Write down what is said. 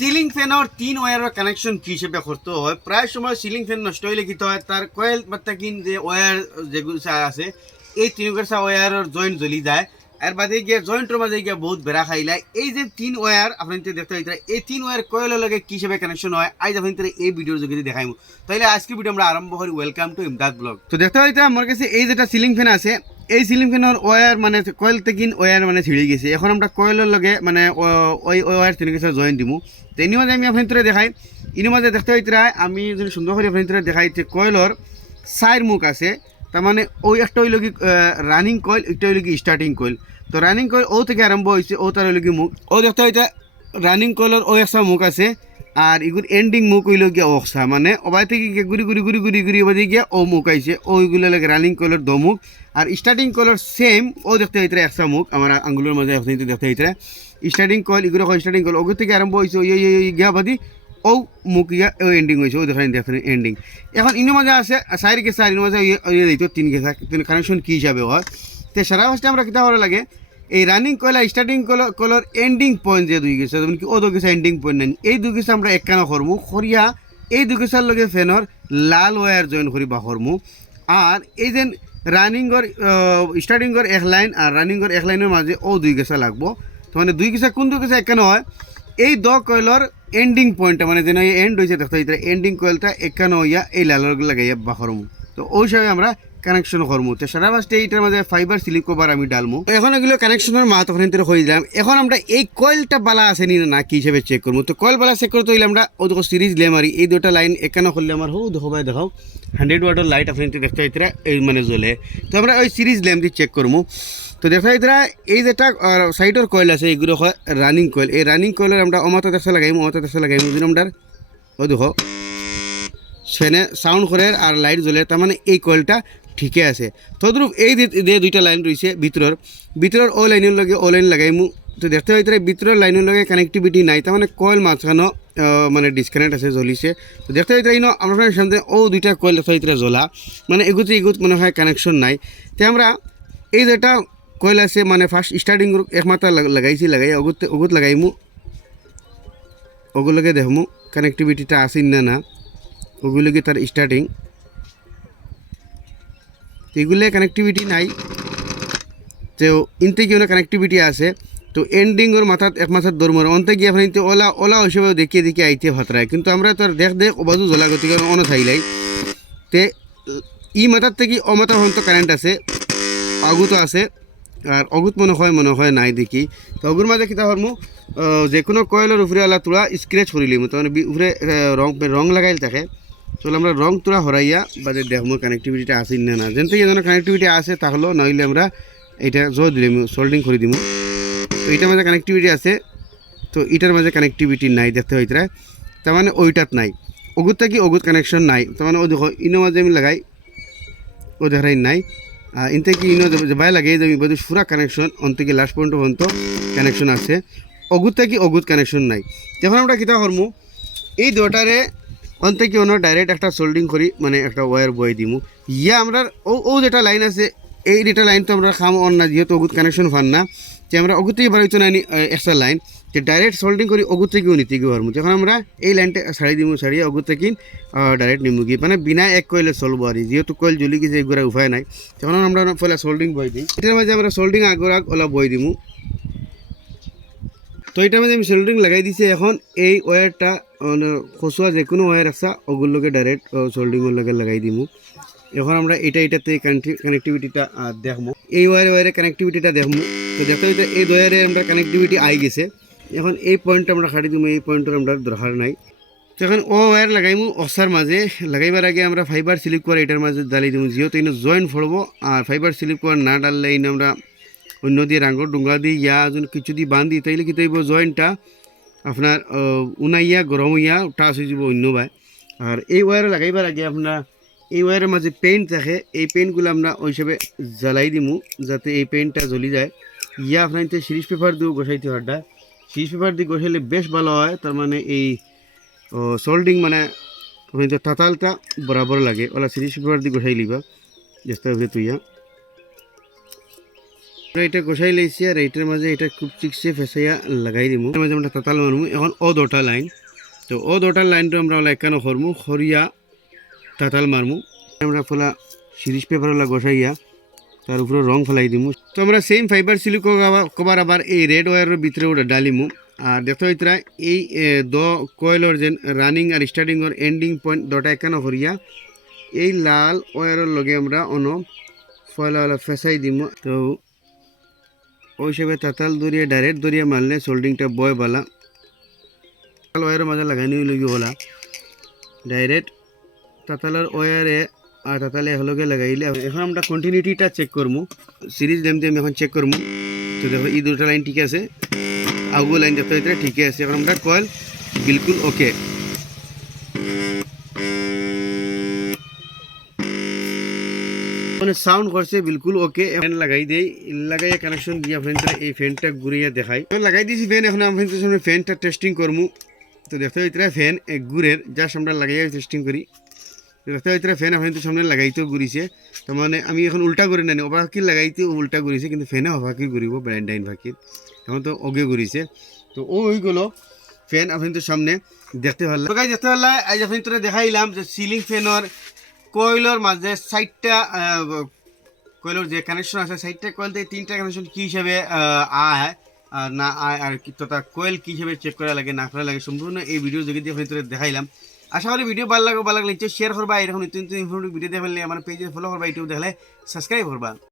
Ceiling ফ্যানের তিন ওয়ারের connection কি হিসেবে করতে হয়? প্রায় সময় সিলিং ফ্যান নষ্ট হইলে কি হয়। তার কয়েল কিন যে ওয়ার যেগুলো আছে, এই তিন গেছা ওয়ারের জয়েন্ট জ্বলি যায়। আর বাদে গিয়ে জয়েন্টের মাঝে গিয়ে বহুত বেড়া খাইলায় এই যে তিন ওয়ার আপনি দেখতে পাইতে এই তিন ওয়ার কয়েলের লগে কি হিসেবে কানেকশন হয়? আজ আপনি এই ভিডিওর যোগে দেখাইমু তাইলে আজকে ভিডিও আমরা আরম্ভ করি ওয়েলকাম টু ইমদাদ ব্লগ তো দেখতে পাইতে আমার কাছে এই যেটা সিলিং ফ্যান আছে এই সিলিং ফ্যানের ওয়ার মানে কয়েল থেকে ওয়ার মানে ছিঁড়ে গেছে। এখন আমরা কয়েলের লগে মানে ওই ওয়ার তিনি কাছে জয়েন দিমু। তো এর মাঝে আমি আপনার দেখাই, ইনি মাঝে দেখতে পাইতে আমি যদি সুন্দর করে আপনার দেখাই যে কয়েলর সাইড মুখ আছে তার মানে ওই একটা হইল কি রানিং কয়েল একটা হইল কি স্টার্টিং কয়েল তো রানিং কয়েল ও থেকে আরম্ভ হয়েছে ও তার হইল মুখ। ও দেখতে হইতে রানিং কয়েলের ও একটা মুখ আছে। আর এগুলো এন্ডিং মুখ হইল গিয়া অক্সা মানে ওবাই থেকে গিয়ে ঘুরি ঘুরি ঘুরি ঘুরি ঘুরি ওবাই গিয়া ও মুখ আইছে ওইগুলো লাগে রানিং কয়েলের দো মুখ। আর স্টার্টিং কয়েলের সেম ও দেখতে হইতে একটা মুখ আমার আঙ্গুলের মাঝে দেখতে হইতে স্টার্টিং কয়েল এগুলো স্টার্টিং কয়েল ওগুলো থেকে আরম্ভ হয়েছে ওই গিয়া বাদি ও মুখ ইয়া ও এন্ডিং হয়েছে ও দেখেন দেখেন এন্ডিং এখন ইনো মাঝে আছে চার গেছা, ইনো মাঝে ইয়ে দিত তিন গেছা কানেকশন কী হিসাবে হয়? তো সারা ফার্স্টে আমরা কিতা করা লাগে। এই রানিং কয়লা স্টার্টিং কলর এন্ডিং পয়েন্ট যে দুই গেছে, যেমন কি ও দুই গেছা এন্ডিং পয়েন্ট নেন এই দুই গেছা আমরা একখানা করমু। করিয়া এই দুই গেছার লগে ফ্যানের লাল ওয়ার জয়েন করি বা করমু। আর এই যে রানিংর স্টার্টিংর এক লাইন আর রানিংর এক লাইনের মাঝে ও দুই গেছা লাগবো। তো মানে দুই গেছা কোন দুই গেছা একখানা হয়? এই দ কয়েলর এন্ডিং পয়েন্টটা মানে যেন এন্ড হয়েছে দেখতে এন্ডিং কয়েলটা একানো হইয়া এই লালর লাগাইয়া বাহরমু তো ওই হিসাবে আমরা কানেকশন করমু। তো সারা ফার্স্টে এইটার মাঝে ফাইবার সিলিক কভার আমি ডালমু। তো এখন এগুলো কানেকশনের মা তখন এতে হয়ে দিলাম এখন আমরা এই কয়েলটা বালা আছে নি না, কি হিসেবে চেক করব তো কয়েল বালা চেক করতে হইলে আমরা ও দেখো সিরিজ লে মারি। এই দুটা লাইন একানো করলে আমার, হো, দেখো ভাই দেখাও হান্ড্রেড ওয়াটের লাইট আপনি দেখতে হইতে এই মানে জ্বলে। তো আমরা ওই সিরিজ ল্যাম্প দিয়ে চেক করব তো দেখা যাইতরা, এই যেটা সাইডের কয়েল আছে এগুলো হয় রানিং কয়েল এই রানিং কয়েলের আমরা অমাতা দেখা লাগাইম অমাতা দেখা লাগাইম। আমরা ও দেখো। ফ্যানে সাউন্ড করে আর লাইট জ্বলে তার মানে এই কয়েলটা ঠিকই আছে। তদ্রূপ এই যে দুইটা লাইন রয়েছে ভিতরের ভিতরের ও লাইনের লগে ও লাইন লাগাইমু তো দেখতে হইতে ভিতরের লাইনের লগে কানেক্টিভিটি নাই তার মানে কয়েল মাঝখানো মানে ডিসকানেক্ট আছে, জ্বলিছে। তো দেখতে হইতে ইনো আমার সামনে ও দুইটা কয়েল দেখতে হইতে জ্বলা। মানে এগুতে এগুত মনে হয় কানেকশন নাই। তো আমরা এই যেটা কয়েল আছে মানে ফার্স্ট স্টার্টিং একমাত্র লাগ- লাগাইছি, লাগাই অগুত অগুত লাগাইমু ওগুলোকে দেখমু কানেক্টিভিটিটা আসেন না না। ওগুলোকে তার স্টার্টিং এগুলো কানেক্টিভিটি নাই। তো ইনতে কি কানেক্টিভিটি আছে। তো এন্ডিংয়ের মাথাত এক মাথাত দরমর অন্তে গিয়ে আপনি তো ওলা ওলা হিসেবে দেখিয়ে দেখিয়ে আইতে ভাতরায়। কিন্তু আমরা তো দেখ দেখ ওবাজু জ্বলা গতিকে অন থাইলাই তে ই মাথার থেকে ও মাথার হন্ত কারেন্ট আছে। অগুত আছে। আর অগুত মনে হয় মনে হয় নাই দেখি। তো অগুর মাঝে কিতা হরমু যে কোনো কয়েলের উপরে আলা তোরা স্ক্রেচ করিলিমু তো মানে উপরে রং রং লাগাইল থাকে। চলো আমরা রং তোরা হরাইয়া বাদে দেখব কানেক্টিভিটিটা আছে না না। যেন থেকে যেন কানেক্টিভিটি আছে, তাহলে নইলে আমরা এটা জয় দিলাম সোল্ডিং করে দিব তো এটার মাঝে কানেক্টিভিটি আছে, তো এটার মাঝে কানেক্টিভিটি নাই দেখতে হইতে তার। মানে ওইটাত নাই। অগুত কি অগুত কানেকশন নাই? তার মানে ও দেখো, ইনো মাঝে আমি লাগাই, ও দেখাই নাই। ইনতে কি ইনো যাবাই লাগে, যে বোধ পুরা কানেকশন অন্তে কি লাস্ট পর্যন্ত পর্যন্ত কানেকশন আছে। অগুত কি অগুত কানেকশন নাই? যখন আমরা কিতা করমু, এই দুটারে অন্তে কি অন্য ডাইরেক্ট একটা সোল্ডিং করি মানে একটা ওয়্যার বয়ে দিমু। ইয়া আমরা ও ও যেটা লাইন আছে, এই দুটা লাইন তো আমরা খাম অন না যেহেতু অগুত কানেকশন ফান না, যে আমরা অগুত থেকে বাড়াইতো না এক্সট্রা লাইন যে ডাইরেক্ট সোল্ডিং করি, অগুত থেকেও নিতে গিয়ে পারব যখন আমরা এই লাইনটা ছাড়ি দিমু, ছাড়িয়ে অগুত থেকে ডাইরেক্ট নিমু গিয়ে মানে বিনা এক কয়েলে চলবো আর। যেহেতু কয়েল জ্বলি গেছে এগুলো উপায় নাই। তখন আমরা পয়লা সোল্ডিং বই দিই, এটার মাঝে আমরা সোল্ডিং আগর আগ ওলা বই দিমু। তো এটার মধ্যে আমি সোল্ডিং লাগাই দিছি এখন। এই ওয়্যারটা খসুয়া যে কোনো ওয়্যার আছে ওগুলোকে ডাইরেক্ট সোল্ডিংয়ের লগে লাগাই দিমু। এখন আমরা এটা এটাতে কানেক্টিভিটিটা দেখব এই ওয়ারে ওয়ারে কানেক্টিভিটিটা দেখব তো দেখতে হইতে এই ওয়ারে আমরা কানেক্টিভিটি আই গেছে। এখন এই পয়েন্টটা আমরা খাটি দিমু, এই পয়েন্টের আমরা দরকার নাই। তো এখন ও ওয়ার লাগাইমু অসার মাঝে লাগাইবার আগে আমরা ফাইবার স্লিপ করে এটার মাঝে ডালি দিমু, যেহেতু ইনো জয়েন্ট ফড়বো আর ফাইবার স্লিপ করে না ডাললে ইনো আমরা অন্য দিয়ে রাঙ্গর ডুঙ্গা দিয়ে ইয়া এজন কিছু দিয়ে বান্ধি, তাইলে কি তাইব জয়েন্টটা আপনার উনাইয়া গরম হইয়া টাচ হয়ে যাব অন্য বাই। আর এই ওয়ারে লাগাইবার আগে আপনার এই ওয়ারের মাঝে পেইন্ট থাকে এই পেইন্টগুলো আমরা ওই হিসাবে জ্বালাই দিমু, যাতে এই পেইন্টটা জ্বলি যায়। ইয়া আপনার সিরিজ পেপার দিয়েও গোসাইতে হাড্ডা সিরিজ পেপার দিয়ে গোসাইলে বেশ ভালো হয় তার মানে এই সোল্ডিং মানে আপনি তো তাতালটা বরাবর লাগে। ওলা সিরিজ পেপার দিয়ে গোসাই লিবা চেষ্টা করে তুইয়া তো এটা কষাই লাইছি আর এইটার মাঝে এটা খুব চিকসে ফেসাইয়া লাগাই দিমু। এর মাঝে আমরা তাতাল মারমু। এখন ও দুটা লাইন তো ও দুটার লাইনটা আমরা ওলা একানো করমু খরিয়া তাতাল মারমু। আমরা ফলা সিরিজ পেপার ওলা গসাইয়া তার উপরে রং ফেলাই দিমু। তো আমরা সেম ফাইবার সিলিক কভার আবার এই রেড ওয়ারের ভিতরে ওটা ডালিমু। আর দেখো ইতরা এই দ কয়েলর যে রানিং আর স্টার্টিংর এন্ডিং পয়েন্ট দটা একানো করিয়া এই লাল ওয়ারের লগে আমরা অন ফয়লা ফেসাই দিমু। তো ওই হিসাবে তাতাল দরিয়া ডাইরেক্ট দরিয়া মারলে সোল্ডিংটা বয় বালা। তাতাল ওয়ারের মাঝে লাগানি লগে হলা ডাইরেক্ট তাতালের ওয়ারে আর তাতালে এহলগে লাগাইলে এখন আমরা কন্টিনিউটিটা চেক করমু। সিরিজ দেম দেম এখন চেক করমু। তো দেখো, এই দুটা লাইন ঠিক আছে। আগু লাইন দেখতে হইতে ঠিক আছে। এখন আমরা কয়েল বিলকুল ওকে মানে সাউন্ড করছে, বিলকুল ওকে ফ্যান লাগাই দেই লাগাই কানেকশন দিয়া ফ্যানটা এই ফ্যানটা ঘুরিয়ে দেখাই। লাগাই দিয়েছি ফ্যান, এখন আমি সামনে ফ্যানটা টেস্টিং করমু। তো দেখতে হইতে ফ্যান এক ঘুরের জাস্ট আমরা লাগাইয়া টেস্টিং করি। দেখতে হইতে ফ্যান তো সামনে লাগাইতেও ঘুরিছে। তার মানে আমি এখন উল্টা করে নানি অবাকির লাগাইতে উল্টা ঘুরিছে, কিন্তু ফ্যানে অবাকির ঘুরিব ব্র্যান্ড ডাইন ফাঁকির। এখন তো ওগে ঘুরিছে। তো ও ওইগুলো ফ্যান আপনি তো সামনে দেখতে পারলাম। দেখতে পারলাম আজ আপনি তোরা দেখাইলাম যে সিলিং ফ্যানের কয়েলের মাঝে সাইডটা কয়েলের যে কানেকশন আছে সাইডটা কয়েল থেকে তিনটা কানেকশন কী হিসাবে আয় না আয়, আর কি তথা কোয়েল কী হিসাবে চেক করা লাগে, না করা লাগে, সম্পূর্ণ এই ভিডিও যোগে দিয়ে আপনি তোরা দেখাইলাম। আশা করি ভিডিও ভালো লাগবে, ভালো লাগলে শেয়ার করবা। এরকম নিত্য নতুন ভিডিও দেখলে আমার পেজে ফলো করবা ইউটিউব দেখলে সাবস্ক্রাইব করবা।